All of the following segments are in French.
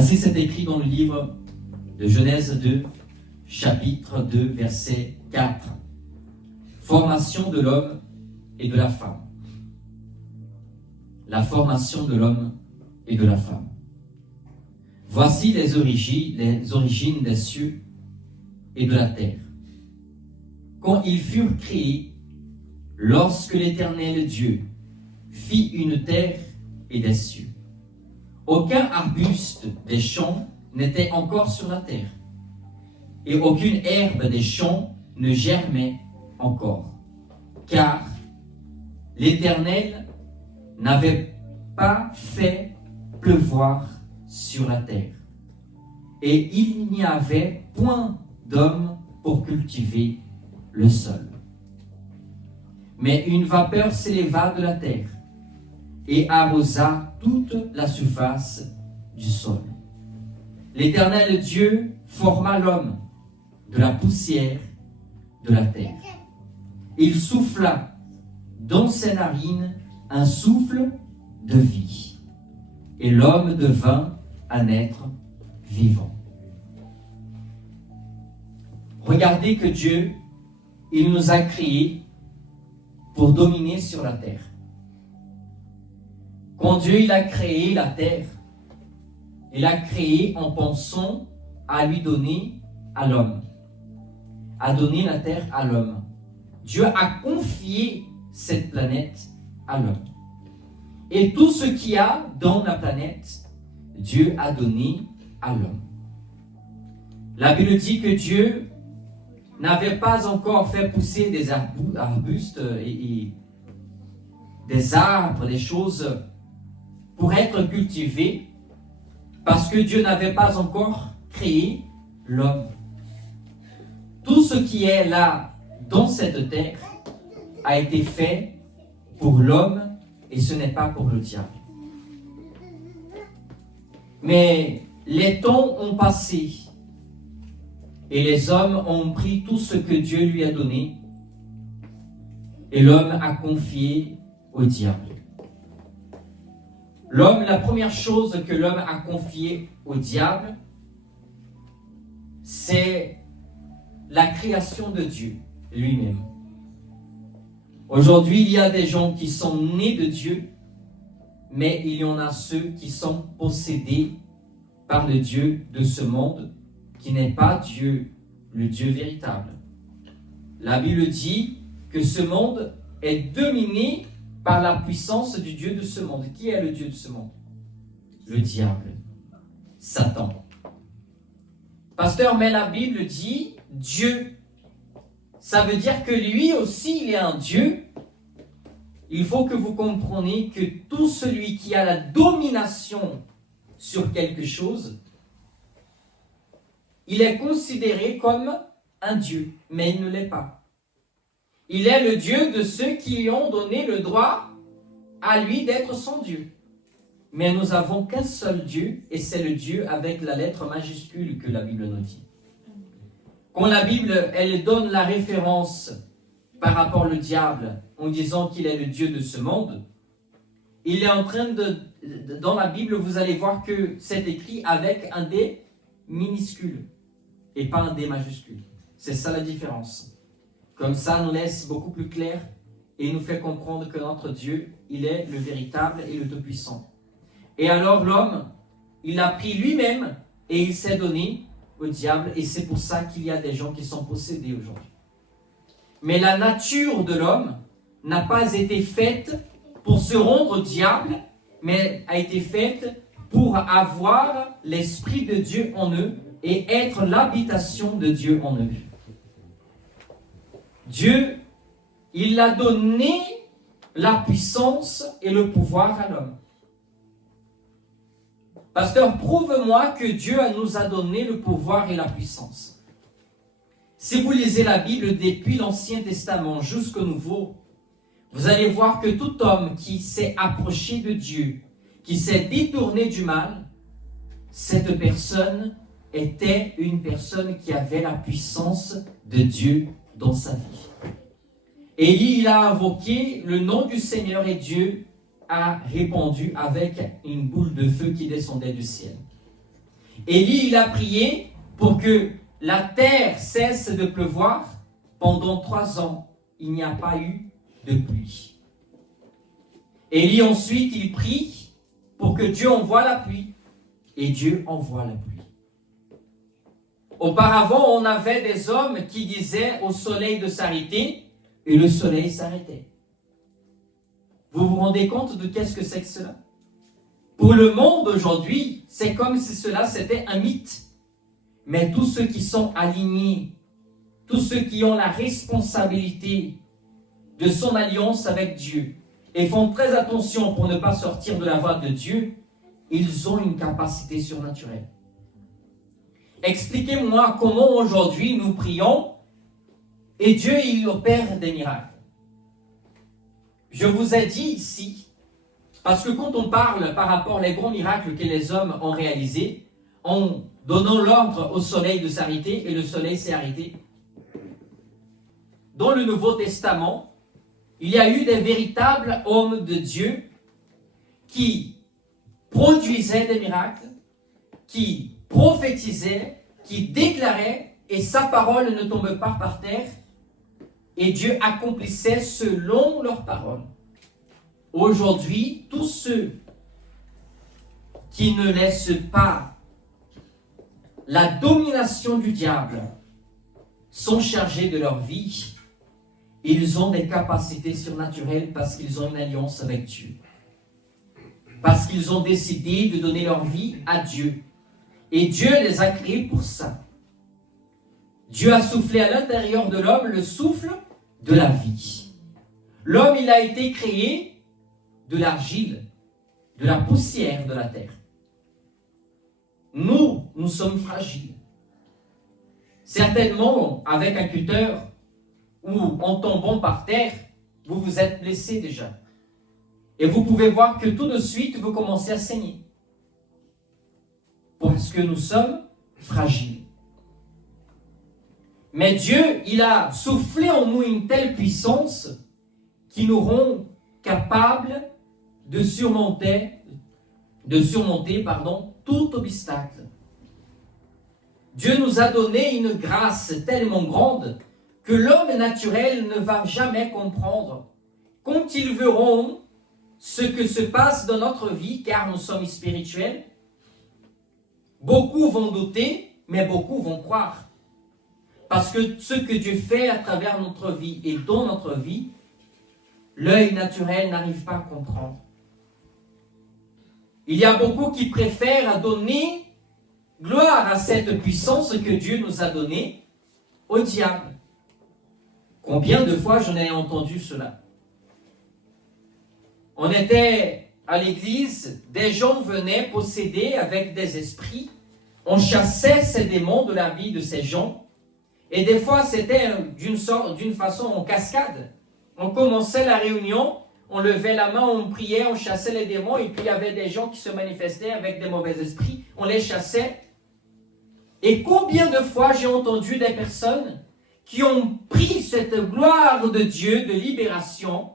Ainsi c'est écrit dans le livre de Genèse 2, chapitre 2, verset 4. Formation de l'homme et de la femme. La formation de l'homme et de la femme. Voici les origines des cieux et de la terre. Quand ils furent créés, lorsque l'Éternel Dieu fit une terre et des cieux, aucun arbuste des champs n'était encore sur la terre, et aucune herbe des champs ne germait encore, car l'Éternel n'avait pas fait pleuvoir sur la terre, et il n'y avait point d'homme pour cultiver le sol. Mais une vapeur s'éleva de la terre et arrosa toute la surface du sol. L'Éternel Dieu forma l'homme de la poussière de la terre. Il souffla dans ses narines un souffle de vie, et l'homme devint un être vivant. Regardez que Dieu, il nous a créés pour dominer sur la terre. Quand Dieu il a créé la terre, il a créé en pensant à lui donner à l'homme, à donner la terre à l'homme. Dieu a confié cette planète à l'homme. Et tout ce qu'il y a dans la planète, Dieu a donné à l'homme. La Bible dit que Dieu n'avait pas encore fait pousser des arbustes et des arbres, des choses pour être cultivées, parce que Dieu n'avait pas encore créé l'homme. Tout ce qui est là, dans cette terre, a été fait pour l'homme et ce n'est pas pour le diable. Mais les temps ont passé et les hommes ont pris tout ce que Dieu lui a donné et l'homme a confié au diable. L'homme, la première chose que l'homme a confiée au diable, c'est la création de Dieu lui-même. Aujourd'hui, il y a des gens qui sont nés de Dieu, mais il y en a ceux qui sont possédés par le Dieu de ce monde, qui n'est pas Dieu, le Dieu véritable. La Bible dit que ce monde est dominé par la puissance du Dieu de ce monde. Qui est le Dieu de ce monde? Le diable, Satan. Pasteur, mais la Bible dit Dieu. Ça veut dire que lui aussi, il est un Dieu. Il faut que vous compreniez que tout celui qui a la domination sur quelque chose, il est considéré comme un Dieu, mais il ne l'est pas. Il est le Dieu de ceux qui lui ont donné le droit à lui d'être son Dieu. Mais nous n'avons qu'un seul Dieu, et c'est le Dieu avec la lettre majuscule que la Bible nous dit. Quand la Bible, elle donne la référence par rapport au diable, en disant qu'il est le Dieu de ce monde, il est en train dans la Bible, vous allez voir que c'est écrit avec un D minuscule et pas un D majuscule. C'est ça la différence. Comme ça, nous laisse beaucoup plus clair et nous fait comprendre que notre Dieu, il est le véritable et le Tout-Puissant. Et alors l'homme, il a pris lui-même et il s'est donné au diable, et c'est pour ça qu'il y a des gens qui sont possédés aujourd'hui. Mais la nature de l'homme n'a pas été faite pour se rendre au diable, mais a été faite pour avoir l'Esprit de Dieu en eux et être l'habitation de Dieu en eux. Dieu, il a donné la puissance et le pouvoir à l'homme. Pasteur, prouve-moi que Dieu nous a donné le pouvoir et la puissance. Si vous lisez la Bible depuis l'Ancien Testament jusqu'au Nouveau, vous allez voir que tout homme qui s'est approché de Dieu, qui s'est détourné du mal, cette personne était une personne qui avait la puissance de Dieu dans sa vie. Élie, il a invoqué le nom du Seigneur et Dieu a répondu avec une boule de feu qui descendait du ciel. Élie, il a prié pour que la terre cesse de pleuvoir. Pendant 3 ans, il n'y a pas eu de pluie. Élie, ensuite, il prie pour que Dieu envoie la pluie. Et Dieu envoie la pluie. Auparavant, on avait des hommes qui disaient au soleil de s'arrêter, et le soleil s'arrêtait. Vous vous rendez compte de qu'est-ce que c'est que cela? Pour le monde aujourd'hui, c'est comme si cela c'était un mythe. Mais tous ceux qui sont alignés, tous ceux qui ont la responsabilité de son alliance avec Dieu et font très attention pour ne pas sortir de la voie de Dieu, ils ont une capacité surnaturelle. Expliquez-moi comment aujourd'hui nous prions et Dieu il opère des miracles. Je vous ai dit ici, parce que quand on parle par rapport aux grands miracles que les hommes ont réalisés, en donnant l'ordre au soleil de s'arrêter, et le soleil s'est arrêté. Dans le Nouveau Testament, il y a eu des véritables hommes de Dieu qui produisaient des miracles, qui prophétisaient, qui déclaraient, et sa parole ne tombait pas par terre, et Dieu accomplissait selon leurs paroles. Aujourd'hui, tous ceux qui ne laissent pas la domination du diable sont chargés de leur vie. Ils ont des capacités surnaturelles parce qu'ils ont une alliance avec Dieu. Parce qu'ils ont décidé de donner leur vie à Dieu. Et Dieu les a créés pour ça. Dieu a soufflé à l'intérieur de l'homme le souffle de la vie. L'homme, il a été créé de l'argile, de la poussière de la terre. Nous sommes fragiles. Certainement, avec un cutter ou en tombant par terre, vous vous êtes blessé déjà. Et vous pouvez voir que tout de suite, vous commencez à saigner. Parce que nous sommes fragiles. Mais Dieu, il a soufflé en nous une telle puissance qui nous rend capables de surmonter tout obstacle. Dieu nous a donné une grâce tellement grande que l'homme naturel ne va jamais comprendre. Quand ils verront ce que se passe dans notre vie, car nous sommes spirituels, beaucoup vont douter, mais beaucoup vont croire. Parce que ce que Dieu fait à travers notre vie et dans notre vie, l'œil naturel n'arrive pas à comprendre. Il y a beaucoup qui préfèrent donner gloire à cette puissance que Dieu nous a donnée au diable. Combien de fois j'en ai entendu cela? On était à l'église, des gens venaient posséder avec des esprits, on chassait ces démons de la vie de ces gens, et des fois c'était d'une façon en cascade. On commençait la réunion, on levait la main, on priait, on chassait les démons, et puis il y avait des gens qui se manifestaient avec des mauvais esprits, on les chassait. Et combien de fois j'ai entendu des personnes qui ont pris cette gloire de Dieu, de libération,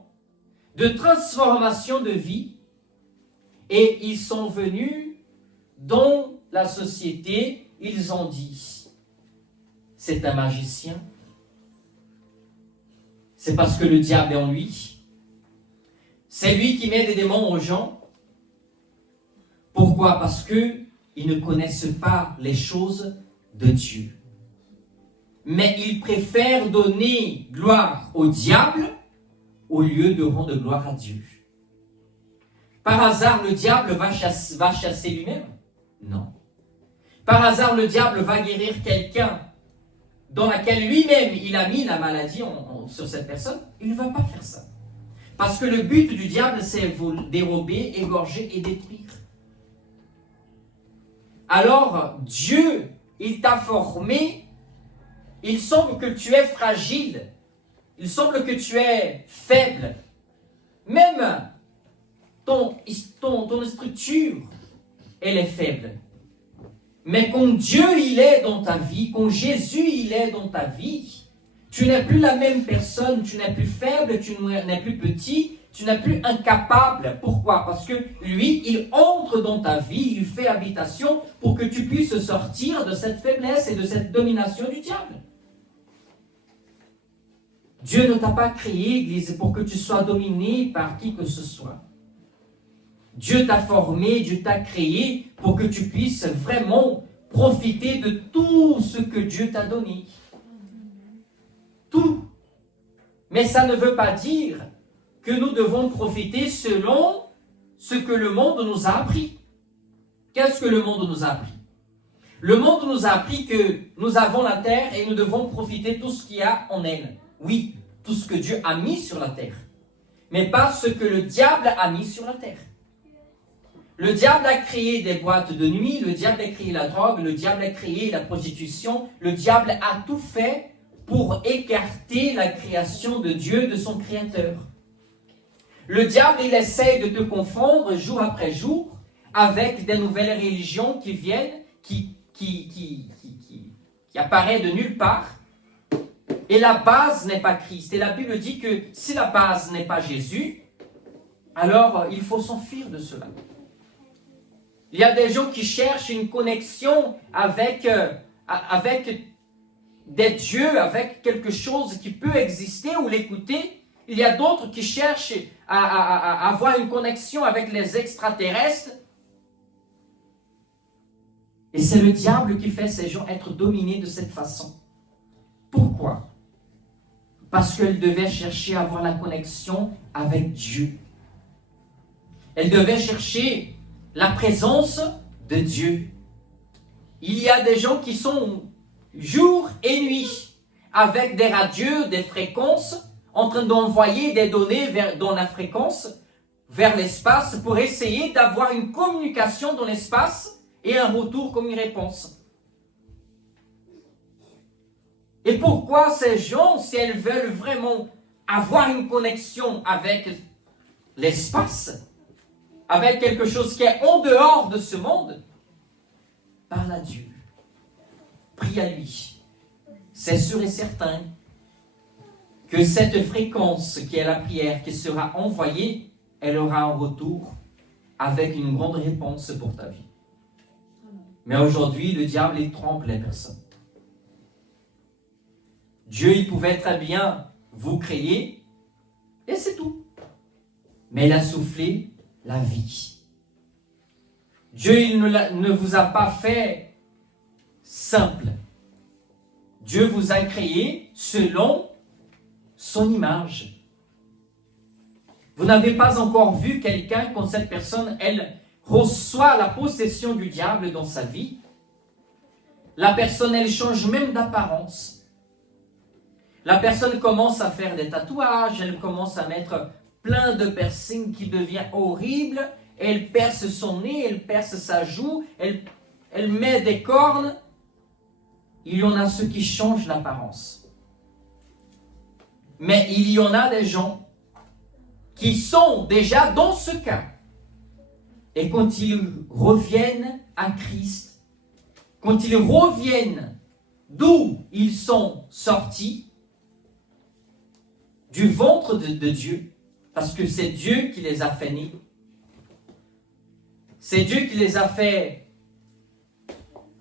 de transformation de vie, et ils sont venus dans la société, ils ont dit, c'est un magicien, c'est parce que le diable est en lui, c'est lui qui met des démons aux gens. Pourquoi? Parce que ils ne connaissent pas les choses de Dieu. Mais ils préfèrent donner gloire au diable au lieu de rendre gloire à Dieu. Par hasard, le diable va chasser lui-même? Non. Par hasard, le diable va guérir quelqu'un dans laquelle lui-même il a mis la maladie sur cette personne? Il ne va pas faire ça. Parce que le but du diable, c'est vous dérober, égorger et détruire. Alors, Dieu, il t'a formé, il semble que tu es fragile, il semble que tu es faible. Même ton structure, elle est faible. Mais quand Dieu, il est dans ta vie, quand Jésus, il est dans ta vie, tu n'es plus la même personne, tu n'es plus faible, tu n'es plus petit, tu n'es plus incapable. Pourquoi? Parce que lui, il entre dans ta vie, il fait habitation pour que tu puisses sortir de cette faiblesse et de cette domination du diable. Dieu ne t'a pas créé, Église, pour que tu sois dominé par qui que ce soit. Dieu t'a formé, Dieu t'a créé pour que tu puisses vraiment profiter de tout ce que Dieu t'a donné. Tout. Mais ça ne veut pas dire que nous devons profiter selon ce que le monde nous a appris. Qu'est-ce que le monde nous a appris? Le monde nous a appris que nous avons la terre et nous devons profiter de tout ce qu'il y a en elle. Oui, tout ce que Dieu a mis sur la terre, mais pas ce que le diable a mis sur la terre. Le diable a créé des boîtes de nuit, le diable a créé la drogue, le diable a créé la prostitution, le diable a tout fait pour écarter la création de Dieu, de son Créateur. Le diable, il essaie de te confondre jour après jour avec des nouvelles religions qui viennent, qui apparaissent de nulle part. Et la base n'est pas Christ. Et la Bible dit que si la base n'est pas Jésus, alors il faut s'enfuir de cela. Il y a des gens qui cherchent une connexion avec des dieux, avec quelque chose qui peut exister ou l'écouter. Il y a d'autres qui cherchent à avoir une connexion avec les extraterrestres. Et c'est le diable qui fait ces gens être dominés de cette façon. Pourquoi? Parce qu'elle devait chercher à avoir la connexion avec Dieu. Elle devait chercher la présence de Dieu. Il y a des gens qui sont jour et nuit avec des radios, des fréquences, en train d'envoyer des données dans la fréquence vers l'espace pour essayer d'avoir une communication dans l'espace et un retour comme une réponse. Et pourquoi ces gens, si elles veulent vraiment avoir une connexion avec l'espace, avec quelque chose qui est en dehors de ce monde, parle à Dieu, prie à lui. C'est sûr et certain que cette fréquence qui est la prière qui sera envoyée, elle aura un retour avec une grande réponse pour ta vie. Mais aujourd'hui, le diable, il trompe les personnes. Dieu, il pouvait très bien vous créer, et c'est tout. Mais il a soufflé la vie. Dieu, il ne vous a pas fait simple. Dieu vous a créé selon son image. Vous n'avez pas encore vu quelqu'un quand cette personne, elle reçoit la possession du diable dans sa vie. La personne, elle change même d'apparence. La personne commence à faire des tatouages, elle commence à mettre plein de piercings qui deviennent horribles, elle perce son nez, elle perce sa joue, elle met des cornes. Il y en a ceux qui changent l'apparence. Mais il y en a des gens qui sont déjà dans ce cas. Et quand ils reviennent à Christ, quand ils reviennent d'où ils sont sortis, du ventre de Dieu, parce que c'est Dieu qui les a fait nés. C'est Dieu qui les a fait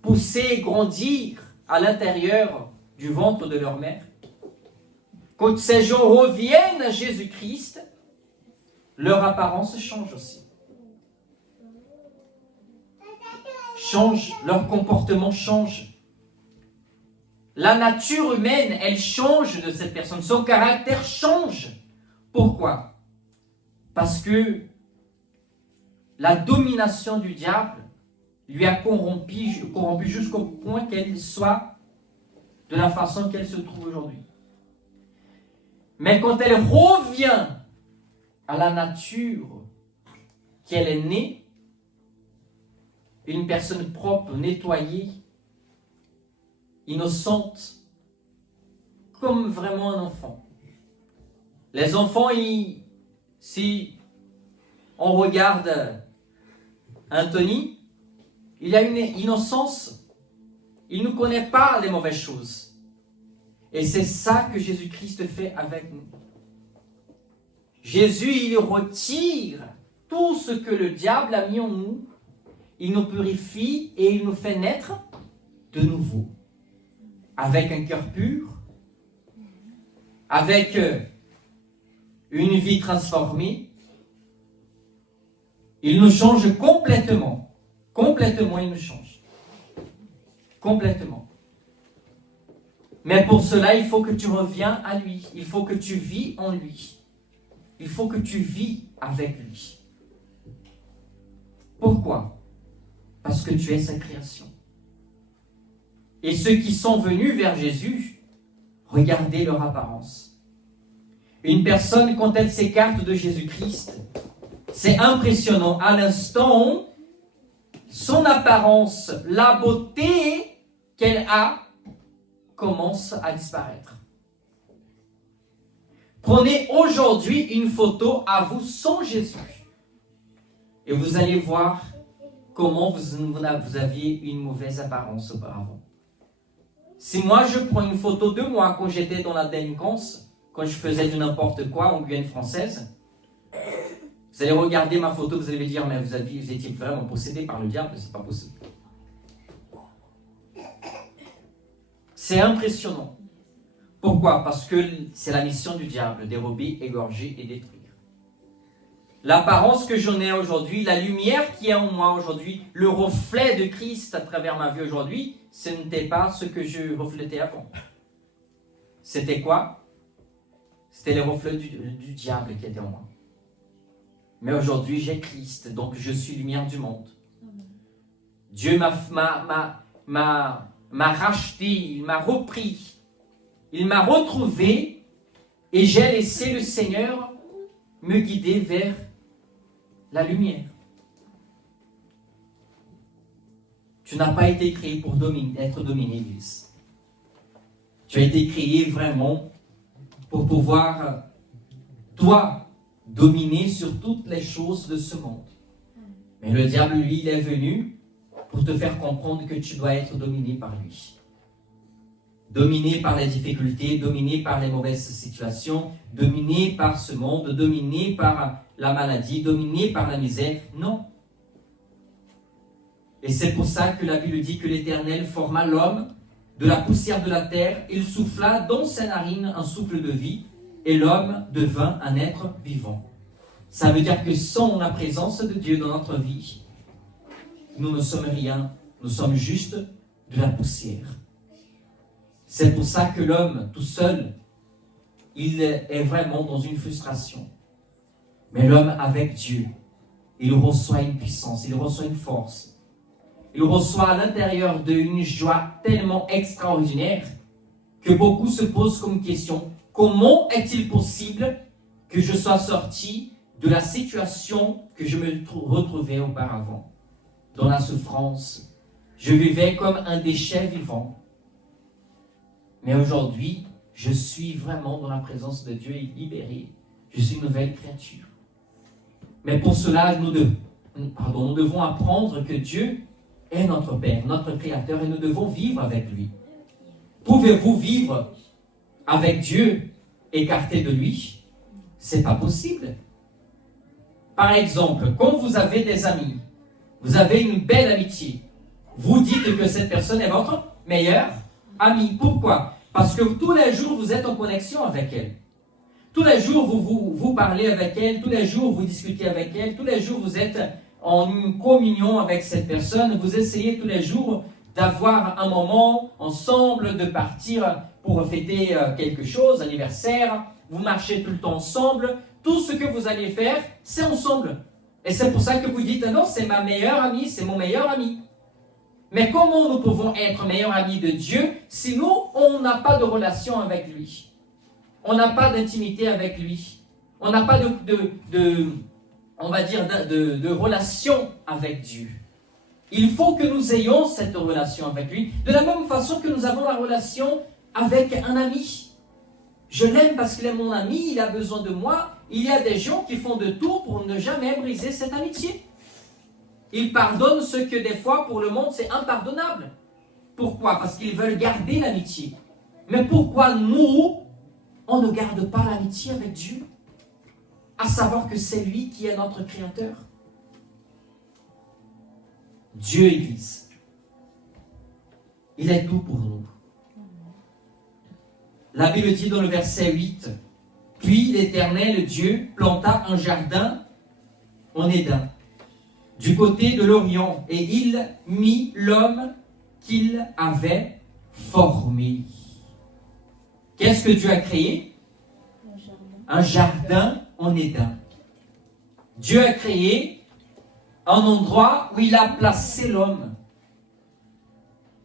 pousser, grandir à l'intérieur du ventre de leur mère. Quand ces gens reviennent à Jésus-Christ, leur apparence change aussi. Change, leur comportement change. La nature humaine, elle change de cette personne. Son caractère change. Pourquoi? Parce que la domination du diable lui a corrompu jusqu'au point qu'elle soit de la façon qu'elle se trouve aujourd'hui. Mais quand elle revient à la nature qu'elle est née, une personne propre, nettoyée, innocente, comme vraiment un enfant. Les enfants, si on regarde Anthony, il a une innocence. Il ne connaît pas les mauvaises choses. Et c'est ça que Jésus-Christ fait avec nous. Jésus, il retire tout ce que le diable a mis en nous. Il nous purifie et il nous fait naître de nouveau. Avec un cœur pur, avec une vie transformée. Il nous change complètement. Complètement, il nous change. Complètement. Mais pour cela, il faut que tu reviens à lui. Il faut que tu vis en lui. Il faut que tu vis avec lui. Pourquoi? Parce que tu es sa création. Et ceux qui sont venus vers Jésus, regardez leur apparence. Une personne, quand elle s'écarte de Jésus-Christ, c'est impressionnant. À l'instant, son apparence, la beauté qu'elle a, commence à disparaître. Prenez aujourd'hui une photo à vous sans Jésus. Et vous allez voir comment vous aviez une mauvaise apparence auparavant. Si moi je prends une photo de moi quand j'étais dans la délinquance, quand je faisais du n'importe quoi en Guyane française, vous allez regarder ma photo, vous allez dire, mais vous étiez vraiment possédé par le diable, c'est pas possible. C'est impressionnant. Pourquoi? Parce que c'est la mission du diable, dérober, égorger et détruire. L'apparence que j'en ai aujourd'hui, la lumière qui est en moi aujourd'hui, le reflet de Christ à travers ma vie aujourd'hui, ce n'était pas ce que je reflétais avant. C'était quoi? C'était les reflets du diable qui étaient en moi. Mais aujourd'hui, j'ai Christ, donc je suis lumière du monde. Dieu m'a racheté, il m'a repris, il m'a retrouvé et j'ai laissé le Seigneur me guider vers la lumière. Tu n'as pas été créé pour être dominé, Luis. Tu as été créé vraiment pour pouvoir, toi, dominer sur toutes les choses de ce monde. Mais le diable, lui, il est venu pour te faire comprendre que tu dois être dominé par lui. Dominé par les difficultés, dominé par les mauvaises situations, dominé par ce monde, dominé par la maladie, dominé par la misère. Non. Et c'est pour ça que la Bible dit que l'Éternel forma l'homme de la poussière de la terre. Il souffla dans ses narines un souffle de vie et l'homme devint un être vivant. Ça veut dire que sans la présence de Dieu dans notre vie, nous ne sommes rien, nous sommes juste de la poussière. C'est pour ça que l'homme, tout seul, il est vraiment dans une frustration. Mais l'homme avec Dieu, il reçoit une puissance, il reçoit une force. Il reçoit à l'intérieur d'une joie tellement extraordinaire que beaucoup se posent comme question, comment est-il possible que je sois sorti de la situation que je me retrouvais auparavant? Dans la souffrance, je vivais comme un déchet vivant. Mais aujourd'hui, je suis vraiment dans la présence de Dieu et libéré. Je suis une nouvelle créature. Mais pour cela, nous devons apprendre que Dieu est notre Père, notre Créateur, et nous devons vivre avec lui. Pouvez-vous vivre avec Dieu écarté de lui? C'est pas possible. Par exemple, quand vous avez des amis, vous avez une belle amitié, vous dites que cette personne est votre meilleure amie. Pourquoi? Parce que tous les jours, vous êtes en connexion avec elle. Tous les jours, vous parlez avec elle. Tous les jours, vous discutez avec elle. Tous les jours, vous êtes en une communion avec cette personne. Vous essayez tous les jours d'avoir un moment ensemble, de partir pour fêter quelque chose, anniversaire. Vous marchez tout le temps ensemble. Tout ce que vous allez faire, c'est ensemble. Et c'est pour ça que vous dites, non, c'est ma meilleure amie, c'est mon meilleur ami. Mais comment nous pouvons être meilleurs amis de Dieu si nous, on n'a pas de relation avec lui? On n'a pas d'intimité avec lui. On n'a pas de relation avec Dieu. Il faut que nous ayons cette relation avec lui, de la même façon que nous avons la relation avec un ami. Je l'aime parce qu'il est mon ami, il a besoin de moi. Il y a des gens qui font de tout pour ne jamais briser cette amitié. Ils pardonnent ce que des fois pour le monde c'est impardonnable. Pourquoi? Parce qu'ils veulent garder l'amitié. Mais pourquoi nous, on ne garde pas l'amitié avec Dieu? à savoir que c'est lui qui est notre Créateur. Dieu, Église, il est tout pour nous. La Bible dit dans le verset 8, « Puis l'Éternel Dieu planta un jardin en Éden, du côté de l'Orient, et il mit l'homme qu'il avait formé. » Qu'est-ce que Dieu a créé? Un jardin en Éden. Dieu a créé un endroit où il a placé l'homme.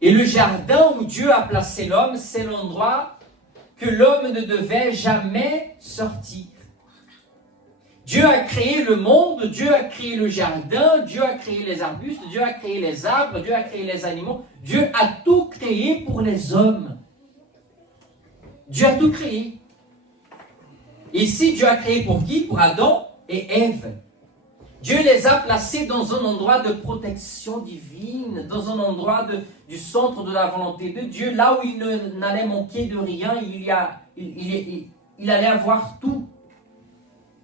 Et le jardin où Dieu a placé l'homme, c'est l'endroit que l'homme ne devait jamais sortir. Dieu a créé le monde, Dieu a créé le jardin, Dieu a créé les arbustes, Dieu a créé les arbres, Dieu a créé les animaux. Dieu a tout créé pour les hommes. Dieu a tout créé. Ici, Dieu a créé pour qui? Pour Adam et Ève. Dieu les a placés dans un endroit de protection divine, dans un endroit du centre de la volonté de Dieu, là où il n'allait manquer de rien, il allait avoir tout.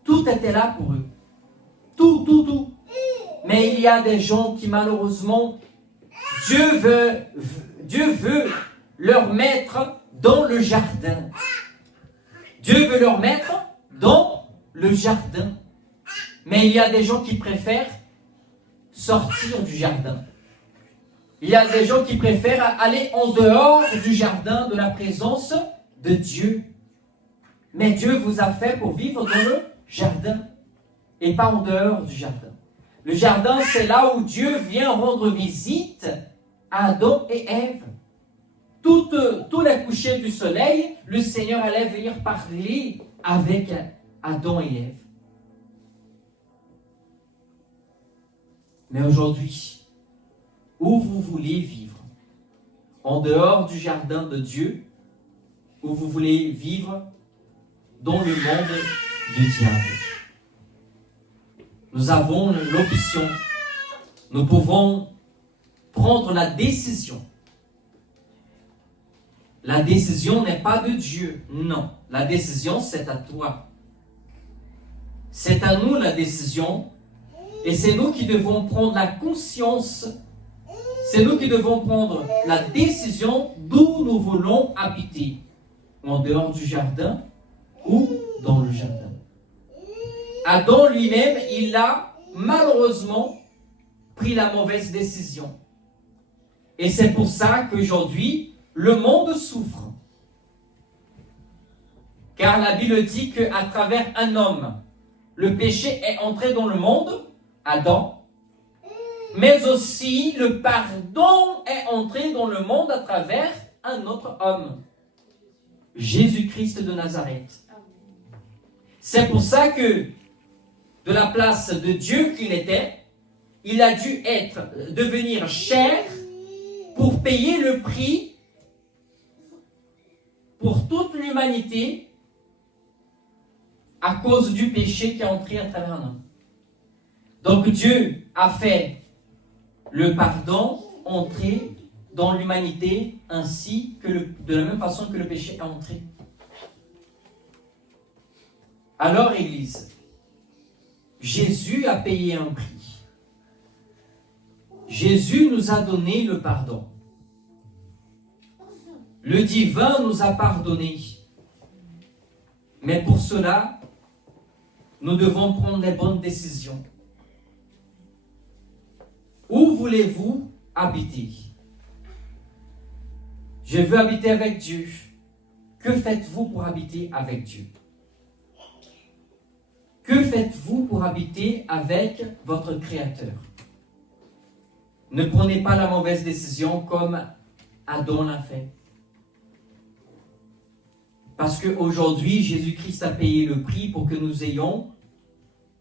Tout était là pour eux. Tout. Mais il y a des gens qui malheureusement, Dieu veut leur mettre dans le jardin. Dieu veut leur mettre dans le jardin. Mais il y a des gens qui préfèrent sortir du jardin. Il y a des gens qui préfèrent aller en dehors du jardin de la présence de Dieu. Mais Dieu vous a fait pour vivre dans le jardin et pas en dehors du jardin. Le jardin, c'est là où Dieu vient rendre visite à Adam et Ève. Tous les couchers du soleil, le Seigneur allait venir parler avec Adam et Ève. Mais aujourd'hui, où vous voulez vivre? En dehors du jardin de Dieu, ou vous voulez vivre dans le monde du diable? Nous avons l'option. Nous pouvons prendre la décision. La décision n'est pas de Dieu. Non. La décision, c'est à toi. C'est à nous la décision. Et c'est nous qui devons prendre la conscience. C'est nous qui devons prendre la décision d'où nous voulons habiter. En dehors du jardin ou dans le jardin. Adam lui-même, il a malheureusement pris la mauvaise décision. Et c'est pour ça qu'aujourd'hui, le monde souffre. Car la Bible dit qu'à travers un homme, le péché est entré dans le monde, Adam, mais aussi le pardon est entré dans le monde à travers un autre homme, Jésus-Christ de Nazareth. C'est pour ça que, de la place de Dieu qu'il était, il a dû devenir chair pour payer le prix pour toute l'humanité à cause du péché qui est entré à travers un homme. Donc Dieu a fait le pardon entrer dans l'humanité ainsi que de la même façon que le péché est entré. Alors, Église, Jésus a payé un prix. Jésus nous a donné le pardon. Le divin nous a pardonné. Mais pour cela, nous devons prendre les bonnes décisions. Où voulez-vous habiter? Je veux habiter avec Dieu. Que faites-vous pour habiter avec Dieu? Que faites-vous pour habiter avec votre Créateur? Ne prenez pas la mauvaise décision comme Adam l'a fait. Parce qu'aujourd'hui, Jésus-Christ a payé le prix pour que nous ayons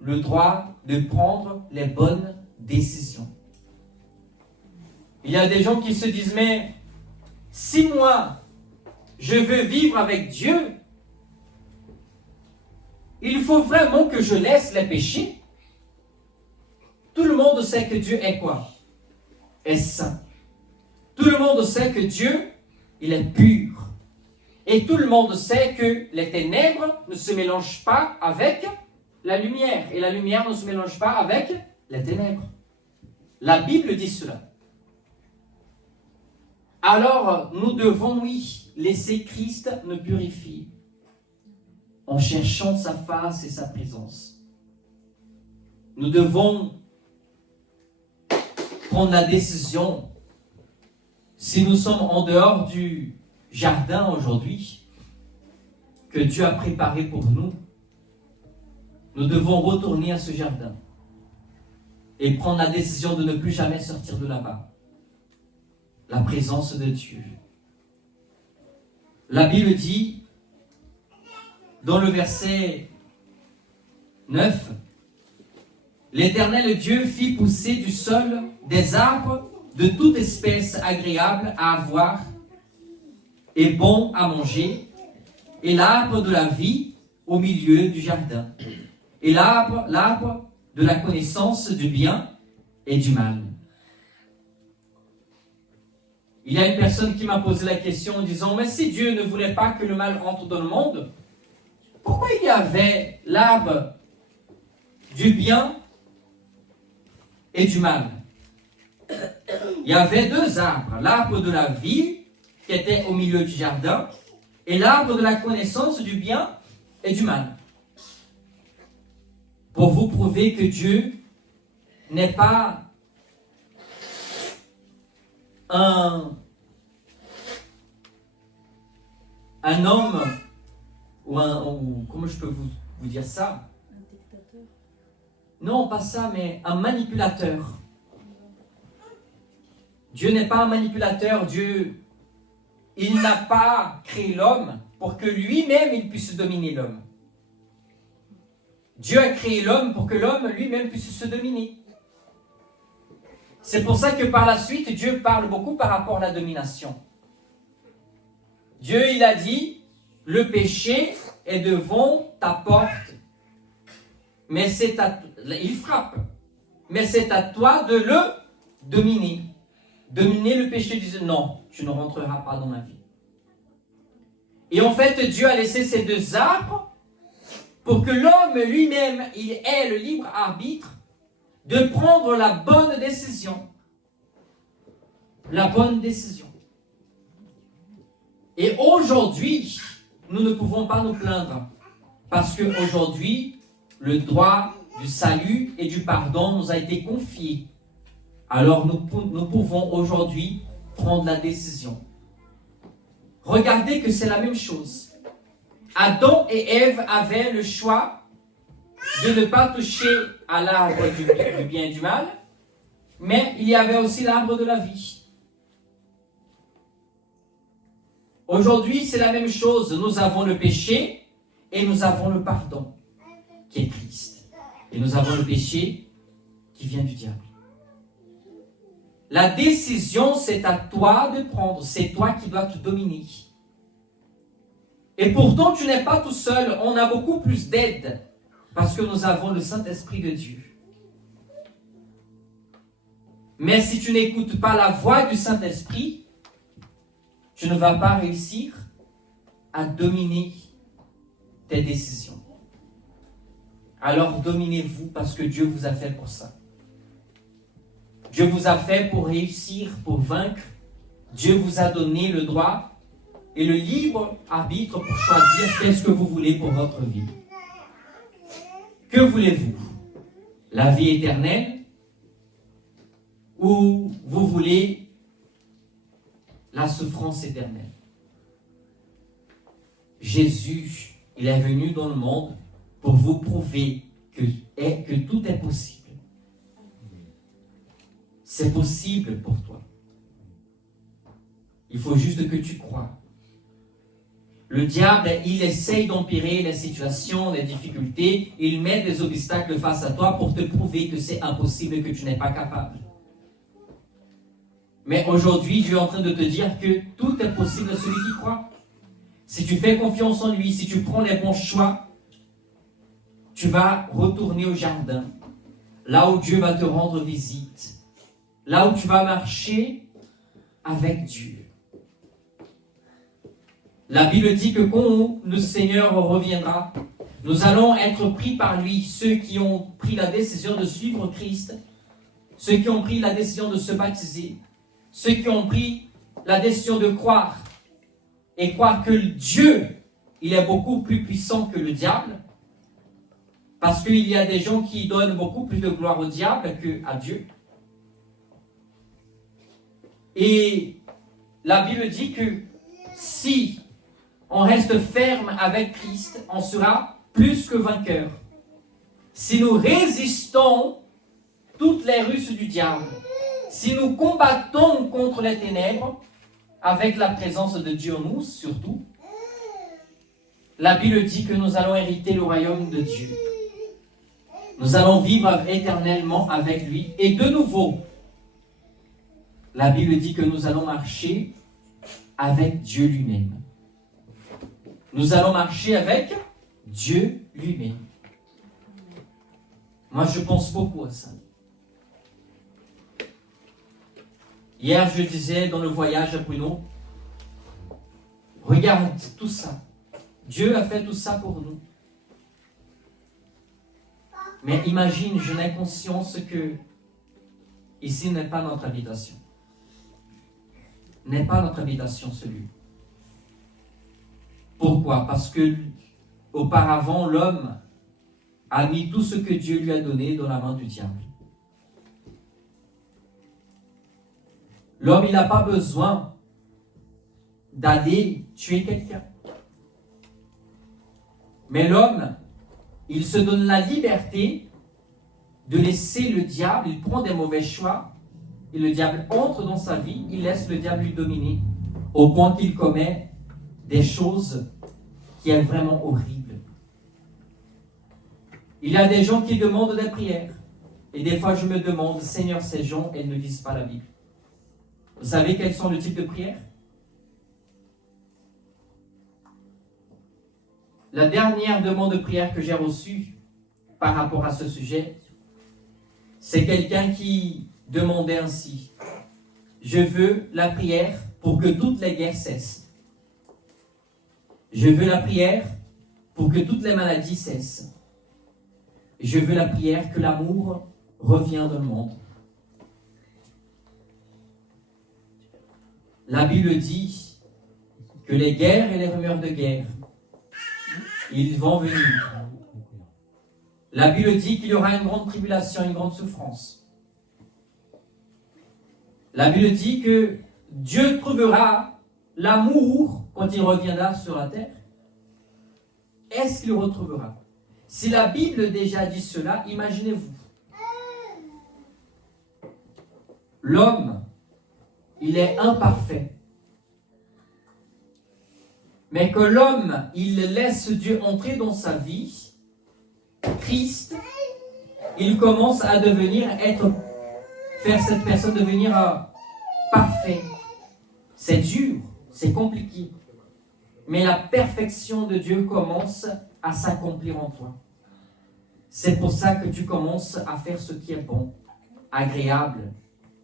le droit de prendre les bonnes décisions. Il y a des gens qui se disent, mais si moi, je veux vivre avec Dieu, il faut vraiment que je laisse les péchés. Tout le monde sait que Dieu est quoi? Est saint. Tout le monde sait que Dieu, il est pur. Et tout le monde sait que les ténèbres ne se mélangent pas avec la lumière. Et la lumière ne se mélange pas avec les ténèbres. La Bible dit cela. Alors, nous devons, oui, laisser Christ nous purifier en cherchant sa face et sa présence. Nous devons prendre la décision, si nous sommes en dehors du jardin aujourd'hui, que Dieu a préparé pour nous, nous devons retourner à ce jardin et prendre la décision de ne plus jamais sortir de là-bas. La présence de Dieu. La Bible dit, dans le verset 9, l'Éternel Dieu fit pousser du sol des arbres de toute espèce agréables à avoir et bons à manger, et l'arbre de la vie au milieu du jardin, et l'arbre de la connaissance du bien et du mal. Il y a une personne qui m'a posé la question en disant, mais si Dieu ne voulait pas que le mal entre dans le monde, pourquoi il y avait l'arbre du bien et du mal? Il y avait deux arbres, l'arbre de la vie qui était au milieu du jardin et l'arbre de la connaissance du bien et du mal. Pour vous prouver que Dieu n'est pas un homme ou comment je peux vous dire ça? Un dictateur? Non, pas ça, mais un manipulateur. Dieu n'est pas un manipulateur. Dieu, il n'a pas créé l'homme pour que lui-même il puisse dominer l'homme. Dieu a créé l'homme pour que l'homme lui-même puisse se dominer. C'est pour ça que par la suite, Dieu parle beaucoup par rapport à la domination. Dieu, il a dit, le péché est devant ta porte, mais il frappe, mais c'est à toi de le dominer. Dominer le péché, disait non, tu ne rentreras pas dans ma vie. Et en fait, Dieu a laissé ces deux arbres pour que l'homme lui-même, il ait le libre arbitre de prendre la bonne décision. La bonne décision. Et aujourd'hui, nous ne pouvons pas nous plaindre. Parce qu'aujourd'hui, le droit du salut et du pardon nous a été confié. Alors nous pouvons aujourd'hui prendre la décision. Regardez que c'est la même chose. Adam et Ève avaient le choix de ne pas toucher à l'arbre du bien et du mal, mais il y avait aussi l'arbre de la vie. Aujourd'hui, c'est la même chose. Nous avons le péché et nous avons le pardon, qui est Christ. Et nous avons le péché qui vient du diable. La décision, c'est à toi de prendre. C'est toi qui dois te dominer. Et pourtant, tu n'es pas tout seul. On a beaucoup plus d'aide parce que nous avons le Saint-Esprit de Dieu. Mais si tu n'écoutes pas la voix du Saint-Esprit, tu ne vas pas réussir à dominer tes décisions. Alors dominez-vous parce que Dieu vous a fait pour ça. Dieu vous a fait pour réussir, pour vaincre. Dieu vous a donné le droit et le libre arbitre pour choisir qu'est-ce que vous voulez pour votre vie. Que voulez-vous? La vie éternelle? Ou vous voulez la souffrance éternelle? Jésus, il est venu dans le monde pour vous prouver que tout est possible. C'est possible pour toi. Il faut juste que tu crois. Le diable, il essaye d'empirer les situations, les difficultés. Il met des obstacles face à toi pour te prouver que c'est impossible et que tu n'es pas capable. Mais aujourd'hui, Dieu est en train de te dire que tout est possible à celui qui croit. Si tu fais confiance en lui, si tu prends les bons choix, tu vas retourner au jardin, là où Dieu va te rendre visite, là où tu vas marcher avec Dieu. La Bible dit que quand le Seigneur reviendra, Nous allons être pris par lui, ceux qui ont pris la décision de suivre Christ, ceux qui ont pris la décision de se baptiser, ceux qui ont pris la décision de croire et croire que Dieu, il est beaucoup plus puissant que le diable, parce qu'il y a des gens qui donnent beaucoup plus de gloire au diable qu'à Dieu. Et la Bible dit que si on reste ferme avec Christ, on sera plus que vainqueur. Si nous résistons toutes les ruses du diable, si nous combattons contre les ténèbres, avec la présence de Dieu en nous, surtout, la Bible dit que nous allons hériter le royaume de Dieu. Nous allons vivre éternellement avec lui. Et de nouveau, la Bible dit que nous allons marcher avec Dieu lui-même. Nous allons marcher avec Dieu lui-même. Moi, je pense beaucoup à ça. Hier, je disais dans le voyage à Bruno, regarde tout ça. Dieu a fait tout ça pour nous. Mais imagine, je n'ai conscience que ici n'est pas notre habitation. N'est pas notre habitation celui. Pourquoi? Parce que auparavant, l'homme a mis tout ce que Dieu lui a donné dans la main du diable. L'homme, il n'a pas besoin d'aller tuer quelqu'un. Mais l'homme, il se donne la liberté de laisser le diable, il prend des mauvais choix, et le diable entre dans sa vie, il laisse le diable lui dominer, au point qu'il commet des choses qui sont vraiment horribles. Il y a des gens qui demandent des prières, et des fois je me demande, Seigneur, ces gens, elles ne lisent pas la Bible. Vous savez quels sont les types de prières? La dernière demande de prière que j'ai reçue par rapport à ce sujet, c'est quelqu'un qui demandait ainsi: je veux la prière pour que toutes les guerres cessent. Je veux la prière pour que toutes les maladies cessent. Je veux la prière que l'amour revienne dans le monde. La Bible dit que les guerres et les rumeurs de guerre, ils vont venir. La Bible dit qu'il y aura une grande tribulation, une grande souffrance. La Bible dit que Dieu trouvera l'amour quand il reviendra sur la terre. Est-ce qu'il le retrouvera? Si la Bible déjà dit cela, imaginez-vous. L'homme, il est imparfait. Mais que l'homme, il laisse Dieu entrer dans sa vie, Christ, il commence à faire cette personne devenir parfait. C'est dur, c'est compliqué. Mais la perfection de Dieu commence à s'accomplir en toi. C'est pour ça que tu commences à faire ce qui est bon, agréable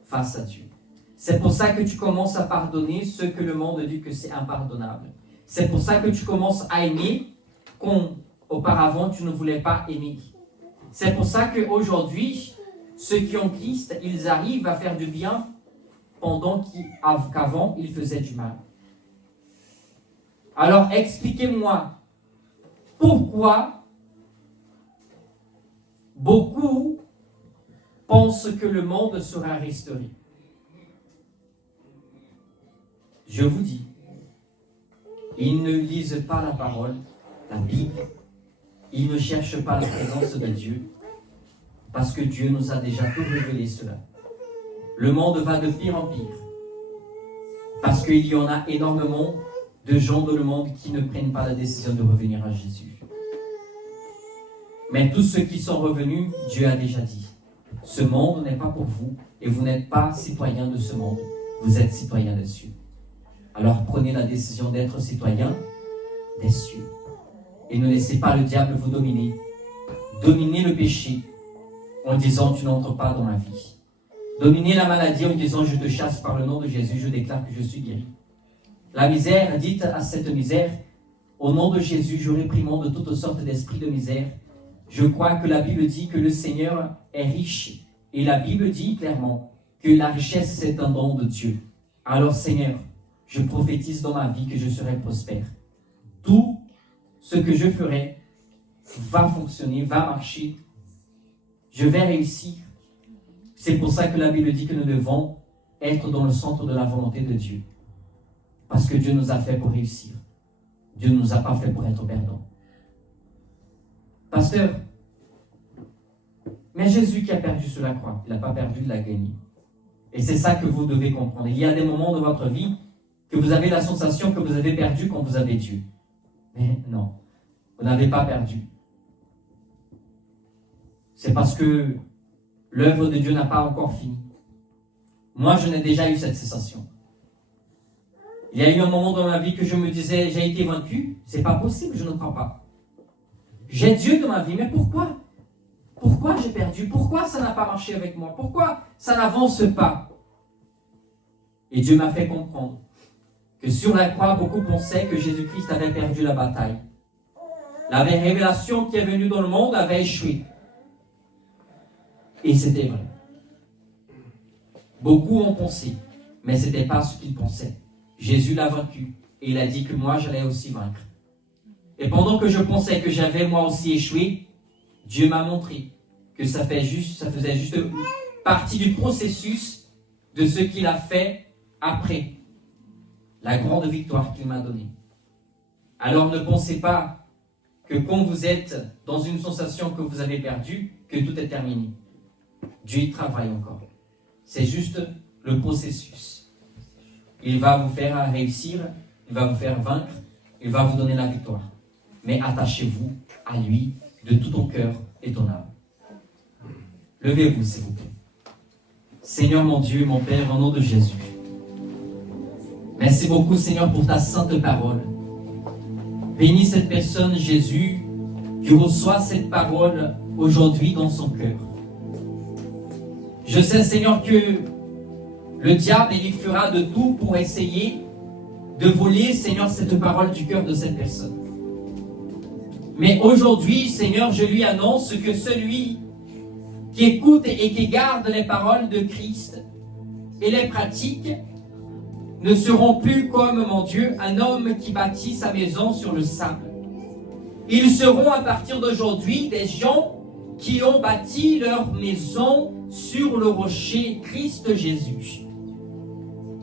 face à Dieu. C'est pour ça que tu commences à pardonner ce que le monde dit que c'est impardonnable. C'est pour ça que tu commences à aimer qu'auparavant tu ne voulais pas aimer. C'est pour ça qu'aujourd'hui, ceux qui ont Christ, ils arrivent à faire du bien pendant qu'avant ils faisaient du mal. Alors expliquez-moi pourquoi beaucoup pensent que le monde sera restauré. Je vous dis, ils ne lisent pas la parole, la Bible. Ils ne cherchent pas la présence de Dieu, parce que Dieu nous a déjà tout révélé cela. Le monde va de pire en pire, parce qu'il y en a énormément de gens dans le monde qui ne prennent pas la décision de revenir à Jésus. Mais tous ceux qui sont revenus, Dieu a déjà dit, ce monde n'est pas pour vous, et vous n'êtes pas citoyen de ce monde, vous êtes citoyen des cieux. Alors prenez la décision d'être citoyen des cieux. Et ne laissez pas le diable vous dominer. Dominez le péché en disant tu n'entres pas dans ma vie. Dominez la maladie en disant je te chasse par le nom de Jésus, je déclare que je suis guéri. La misère, dites à cette misère, Au nom de Jésus, je réprimande toutes sortes d'esprits de misère. Je crois que la Bible dit que le Seigneur est riche. Et la Bible dit clairement que la richesse, c'est un don de Dieu. Alors Seigneur, je prophétise dans ma vie que je serai prospère. Tout ce que je ferai va fonctionner, va marcher. Je vais réussir. C'est pour ça que la Bible dit que nous devons être dans le centre de la volonté de Dieu. Parce que Dieu nous a fait pour réussir. Dieu ne nous a pas fait pour être perdants. Pasteur, mais Jésus qui a perdu sur la croix, il n'a pas perdu, il a gagné. Et c'est ça que vous devez comprendre. Il y a des moments de votre vie que vous avez la sensation que vous avez perdu quand vous avez Dieu. Mais non, vous n'avez pas perdu. C'est parce que l'œuvre de Dieu n'a pas encore fini. Moi, je n'ai déjà eu cette sensation. Il y a eu un moment dans ma vie que je me disais, j'ai été vaincu. C'est pas possible, je ne crois pas. J'ai Dieu dans ma vie, mais pourquoi? Pourquoi j'ai perdu? Pourquoi ça n'a pas marché avec moi? Pourquoi ça n'avance pas? Et Dieu m'a fait comprendre que sur la croix, beaucoup pensaient que Jésus-Christ avait perdu la bataille. La révélation qui est venue dans le monde avait échoué. Et c'était vrai. Beaucoup ont pensé, mais ce n'était pas ce qu'ils pensaient. Jésus l'a vaincu et il a dit que moi, j'allais aussi vaincre. Et pendant que je pensais que j'avais moi aussi échoué, Dieu m'a montré que ça faisait juste partie du processus de ce qu'il a fait après la grande victoire qu'il m'a donnée. Alors ne pensez pas que quand vous êtes dans une sensation que vous avez perdue, que tout est terminé. Dieu y travaille encore. C'est juste le processus. Il va vous faire réussir, il va vous faire vaincre, il va vous donner la victoire. Mais attachez-vous à lui de tout ton cœur et ton âme. Levez-vous, s'il vous plaît. Seigneur mon Dieu, mon Père, au nom de Jésus. Merci beaucoup, Seigneur, pour ta sainte parole. Bénis cette personne, Jésus, qui reçoit cette parole aujourd'hui dans son cœur. Je sais, Seigneur, que le diable, il fera de tout pour essayer de voler, Seigneur, cette parole du cœur de cette personne. Mais aujourd'hui, Seigneur, je lui annonce que celui qui écoute et qui garde les paroles de Christ et les pratique ne seront plus comme, mon Dieu, un homme qui bâtit sa maison sur le sable. Ils seront à partir d'aujourd'hui des gens qui ont bâti leur maison sur le rocher Christ Jésus.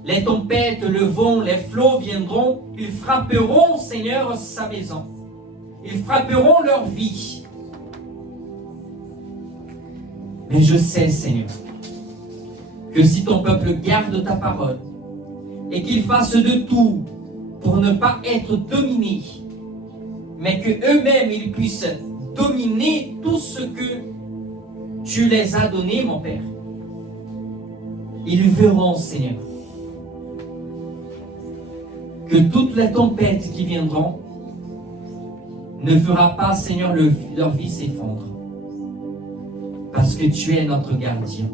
Les tempêtes, le vent, les flots viendront, ils frapperont, Seigneur, sa maison. Ils frapperont leur vie. Mais je sais, Seigneur, que si ton peuple garde ta parole et qu'il fasse de tout pour ne pas être dominé, mais qu'eux-mêmes ils puissent dominer tout ce que tu les as donné, mon Père, ils verront, Seigneur, que toutes les tempêtes qui viendront ne fera pas, Seigneur, leur vie s'effondre. Parce que tu es notre gardien.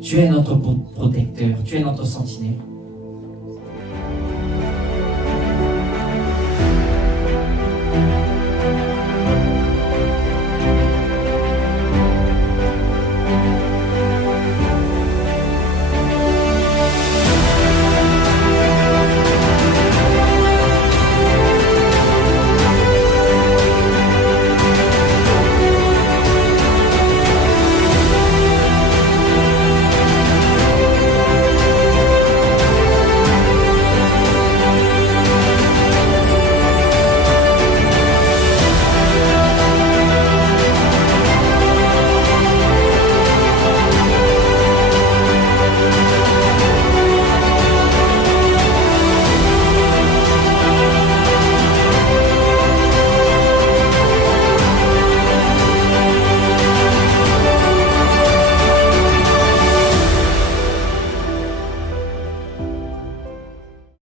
Tu es notre protecteur. Tu es notre sentinelle.